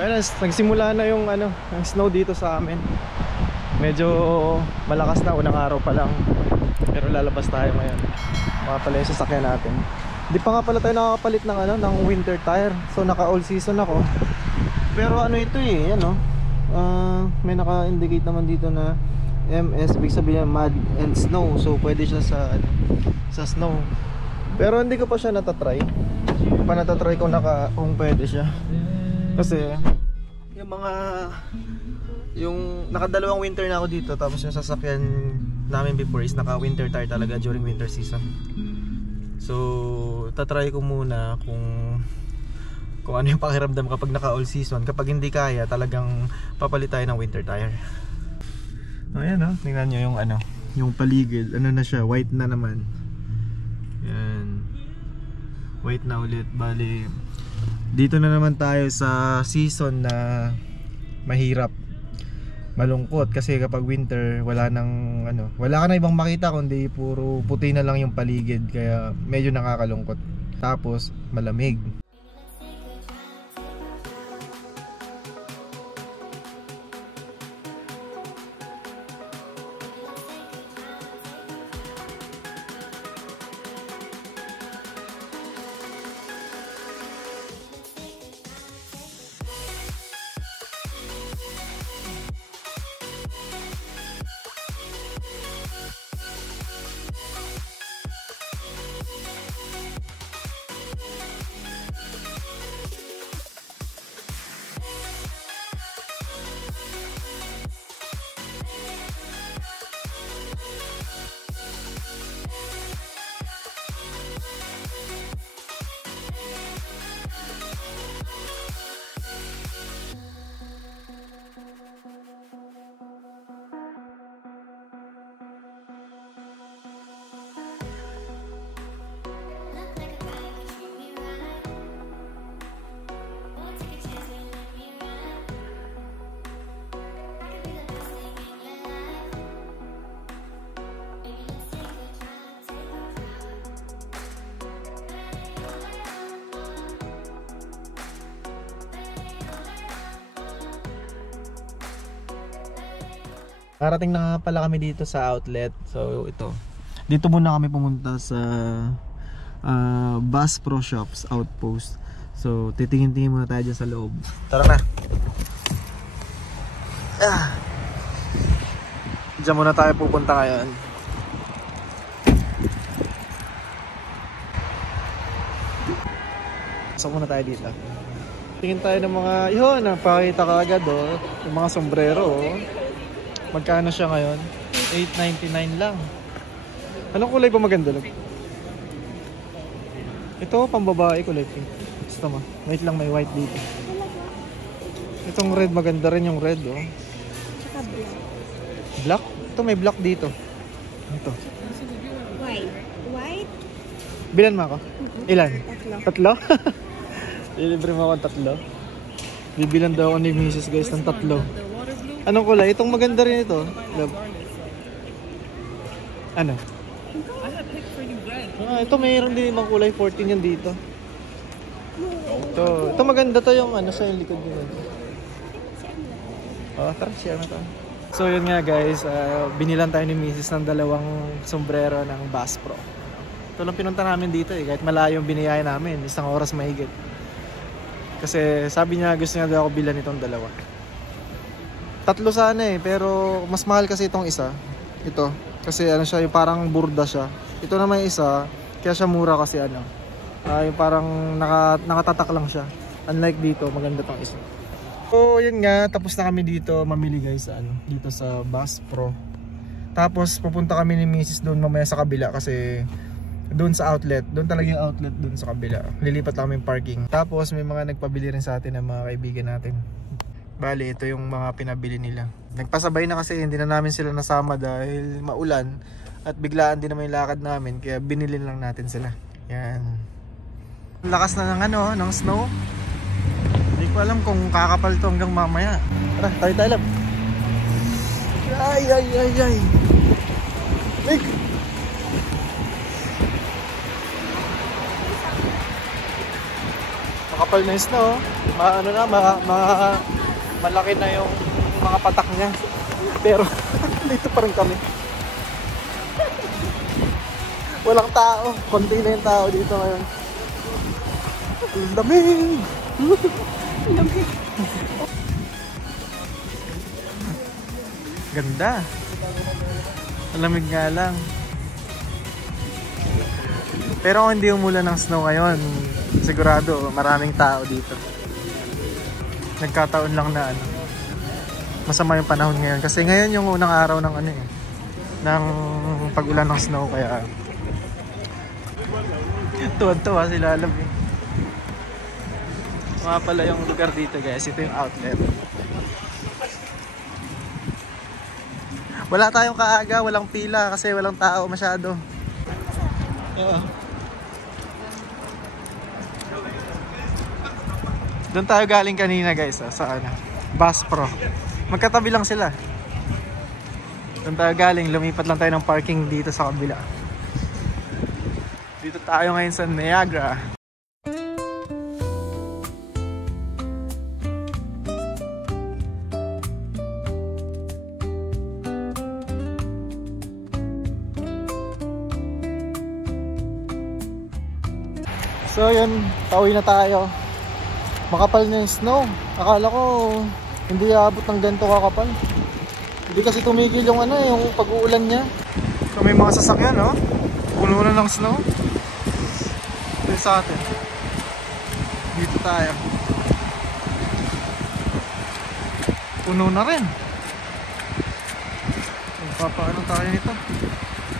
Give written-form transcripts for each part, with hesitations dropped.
Ayun, nagsimula na yung ano, ang snow dito sa amin. Medyo malakas na, unang araw pa lang. Pero lalabas tayo ngayon. Mga pala yung sasakyan natin. Di pa nga pala tayo nakakapalit ng ano, ng winter tire. So naka all season ako. Pero ano ito eh, ano, may naka-indicate naman dito na MS, ibig sabihin mud and snow. So pwede siya sa ano, sa snow. Pero hindi ko pa siya natatry. Pa natatry ko kung pwede siya. Kasi yung nakadalawang winter na ako dito, tapos yung sasakyan namin before is naka winter tire talaga during winter season. So tatry ko muna kung ano yung pakiramdam kapag naka all season. Kapag hindi kaya, talagang papalit tayo ng winter tire. Ayan o, tingnan nyo yung ano, yung paligid, ano na siya, white na naman. Yan, white na ulit. Bali dito na naman tayo sa season na mahirap, malungkot, kasi kapag winter wala nang ano, wala ka na ibang makita kundi puro puti na lang yung paligid, kaya medyo nakakalungkot. Tapos malamig. Karating na nga pala kami dito sa outlet. So ito, dito muna kami pumunta sa Bass Pro Shops Outpost. So titingin-tingin muna tayo dyan sa loob. Tara na. Diyan muna tayo pupunta ngayon. So muna tayo dito. Tingin tayo ng mga, yun, napakita ka agad oh, yung mga sombrero oh. Magkano siya ngayon? $8.99 lang. Anong kulay ba maganda lang? Ito, pambabae, kulay pink. Basta ma. Wait lang, may white dito. Itong red, maganda rin yung red, oh. Tsaka black. Black? Ito, may black dito. Ito. White. White? Bilan mo ako? Ilan? Tatlo. 3? Lilibre mo ako 3. Bibilan daw ako ni Mrs. guys ng 3. Anong kulay? Itong maganda rin ito. Love. Ano? Ito mayroon din ibang kulay. 14 yan dito. Ito maganda to yung ano sa likod nyo. Oh, tara, share na tayo. So yun nga guys, binilan tayo ni Mrs. ng 2 sombrero ng Bass Pro. Ito lang pinunta namin dito eh, kahit malayo yung biniyaya namin, 1 oras mahigit. Kasi sabi niya gusto niya daw ako bilan itong 2. 3 sana eh, pero mas mahal kasi itong isa. Ito, kasi ano siya, yung parang burda siya. Ito naman yung isa, kaya siya mura kasi ano, yung parang nakatatak lang siya. Unlike dito, maganda tong isa. So yun nga, tapos na kami dito mamili guys sa ano, dito sa Bass Pro. Tapos pupunta kami ni Mrs. doon mamaya sa kabila kasi doon sa outlet, doon talaga yung outlet doon sa kabila. Lilipat lang yung parking. Tapos may mga nagpabili rin sa atin ng mga kaibigan natin. Bali, ito yung mga pinabili nila. Nagpasabay na kasi hindi na namin sila nasama dahil maulan at biglaan din naman yung lakad namin, kaya binili lang natin sila. Yan. Lakas na ng ano, ng snow. Hindi ko alam kung kakapal to hanggang mamaya. Tara, tayo lang. Ay. Big. makapal na yung snow. Malaki na yung mga patak niya. Pero dito pa rin kami. Walang tao. Konti na yung tao dito ngayon. Lamig! Lamig! Ganda. Malamig nga lang. Pero kung hindi umulan ng snow ngayon, sigurado maraming tao dito. Nagkataon lang na masama yung panahon ngayon. Kasi ngayon yung unang araw ng ng pag-ulan ng snow. Kaya tuwan-tuwa sila, alam eh. Mga pala yung lugar dito guys. Ito yung outlet. Wala tayong kaaga, walang pila kasi walang tao masyado. Doon tayo galing kanina guys, sa Bass Pro. Magkatabi lang sila. Doon tayo galing, lumipat lang tayo ng parking dito sa kabila. Dito tayo ngayon sa Niagara. So yun, pauwi na tayo. Makapal na yung snow. Akala ko hindi aabot ng ganito kakapal. Hindi kasi tumigil yung yung pag-uulan niya. So may mga sasakyan puno na ng snow. Ito sa atin. Dito tayo. Puno na rin. Papaano tayo nito?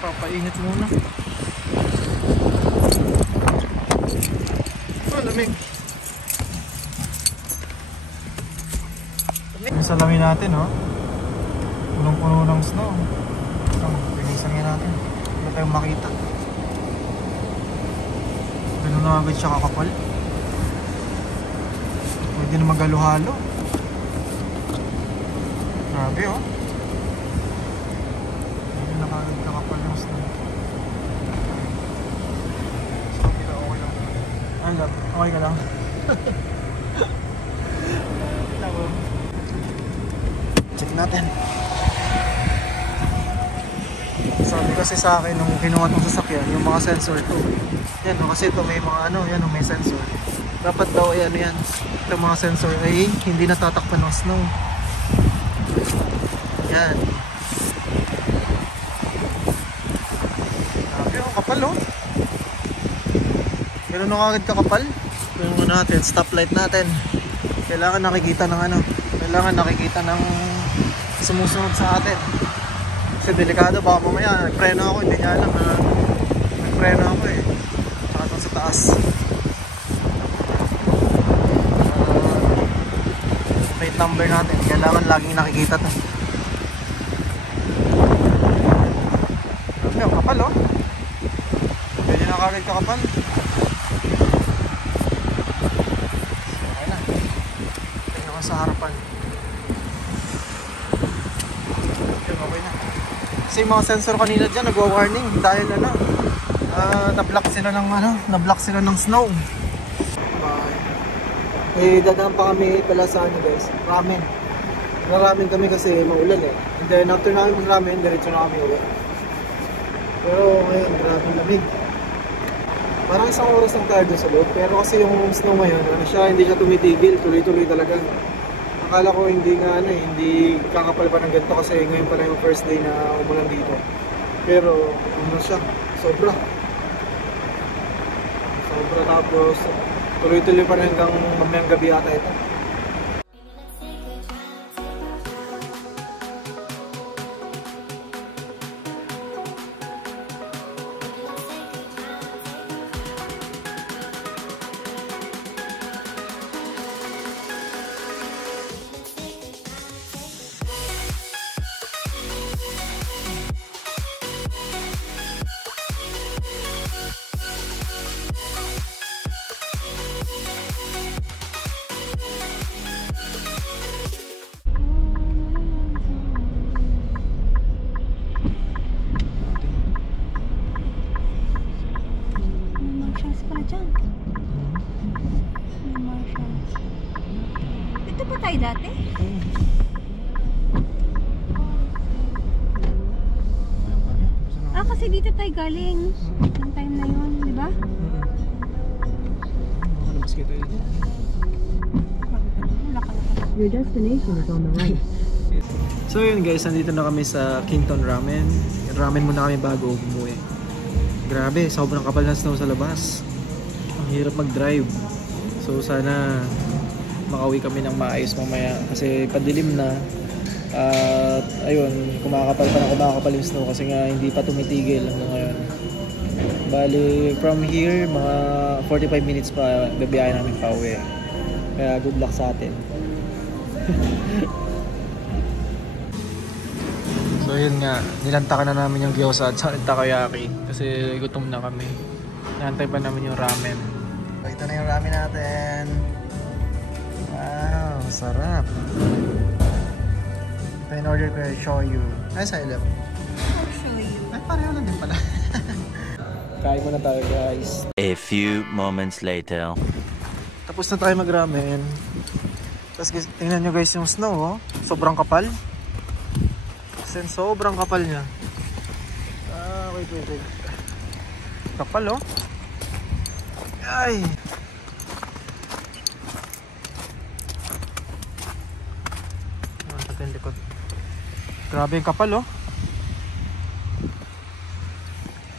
Papainit muna. Lamig. Yung salamin natin punong-puno ng snow. Pinisan nga natin. Wala tayong makita. Ganun na agad siya kakapal. Pwede na magalo-halo. Grabe Pwede na agad kakapal yung snow. Okay ka lang. Check natin. Sabi kasi sa akin nung kinuha ng sasakyan, yung mga sensor to. Yan kasi ito may mga may sensor. Dapat daw yan. Itong mga sensor ay hindi natatakpan ng snow. Yan. Sabi kapal Pero nakagad kakapal. Yung natin, stoplight natin. Kailangan nakikita ng Kailangan nakikita ng sumusunod sa atin. Kasi delikado, baka mamaya nagpreno ako, hindi niya alam na nagpreno ako Saka sa taas. Plate number natin, kailangan laging nakikita to. Ang kapal Pwede nakagad kakapal. Sa harapan. Okay na. Kasi yung mga sensor kanina dyan nagwa-warning dahil na-block sila ng snow. Dadaan pa kami pala sa guys, ramen. Ramen kami kasi maulan And then after namin mag-ramen, diretso na kami uwi. Pero ngayon, grabe lamig. Parang isang oras ng tayo doon sa loob. Pero kasi yung snow ngayon, hindi siya tumitigil, tuloy-tuloy talaga. Akala ko hindi hindi kakapal pa ng ganito kasi ngayon pa lang yung first day na umulan dito. Pero siya, sobra tapos tuloy-tuloy pa rin hanggang mamayang gabi ata ito. Ito pa tayo dati? Ah, kasi dito tayo galing. Yung time na yun, di ba? Makalabas kita yun. Wala ka na. Your destination is on the right. So yun guys, nandito na kami sa Kingston Ramen. Ramen muna kami bago umuwi. Grabe, sobrang kapal ng snow sa labas. Ang hirap mag-drive. So sana makauwi kami ng maayos mamaya kasi padilim na. At ayun, kumakapal yung snow kasi nga hindi pa tumitigil hanggang ngayon. Bali, from here, mga 45 minutes pa babiyahin namin pa uwi. Kaya good luck sa atin. So yun nga, nilantakan na namin yung gyoza at sa takoyaki kasi gutom na kami. Nantay pa namin yung ramen. So ito na yung ramen natin. Wow, sarap. Ito in order ko yung shoyu. Ay, silent. I'll show you. Ay, pareho lang din pala. Kain muna tayo guys. A few moments later. Tapos na tayo mag-ramen. Tapos tingnan nyo guys yung snow, oh. Sobrang kapal. Kasi sobrang kapal niya. Ah, wait. Kapal, oh. Ay. Ito yung likod. Grabe yung kapal, oh.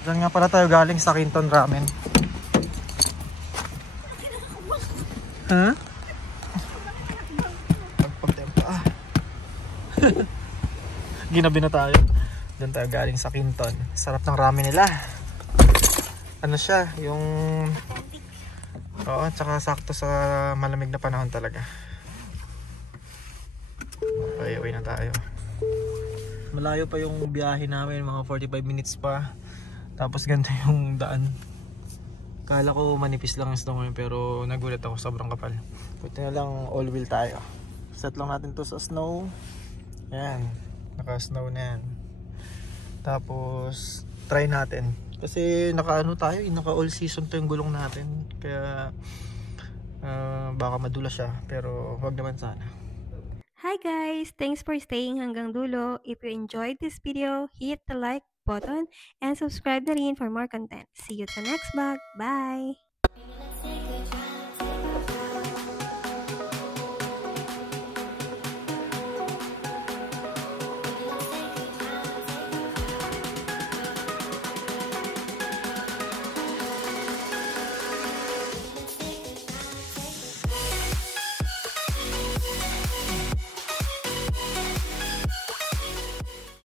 Diyan nga pala tayo galing sa Kingston Ramen. Ha? Pagtempa. Ginabi na tayo. Diyan tayo galing sa Kingston. Sarap ng ramen nila. Ano siya? Yung... Oo, tsaka sakto sa malamig na panahon talaga. Okay, uwi na tayo. Malayo pa yung biyahe namin. Mga 45 minutes pa. Tapos ganito yung daan. Kala ko manipis lang ang snow ngayon pero nagulat ako, sobrang kapal. Buti na lang all wheel tayo. Set lang natin to sa snow. Ayan, naka snow na yan. Tapos try natin. Kasi naka ano tayo, naka all season to yung gulong natin. Kaya baka madulas siya pero wag naman sana. Hi guys! Thanks for staying hanggang dulo. If you enjoyed this video, hit the like button and subscribe na rin for more content. See you sa next vlog. Bye!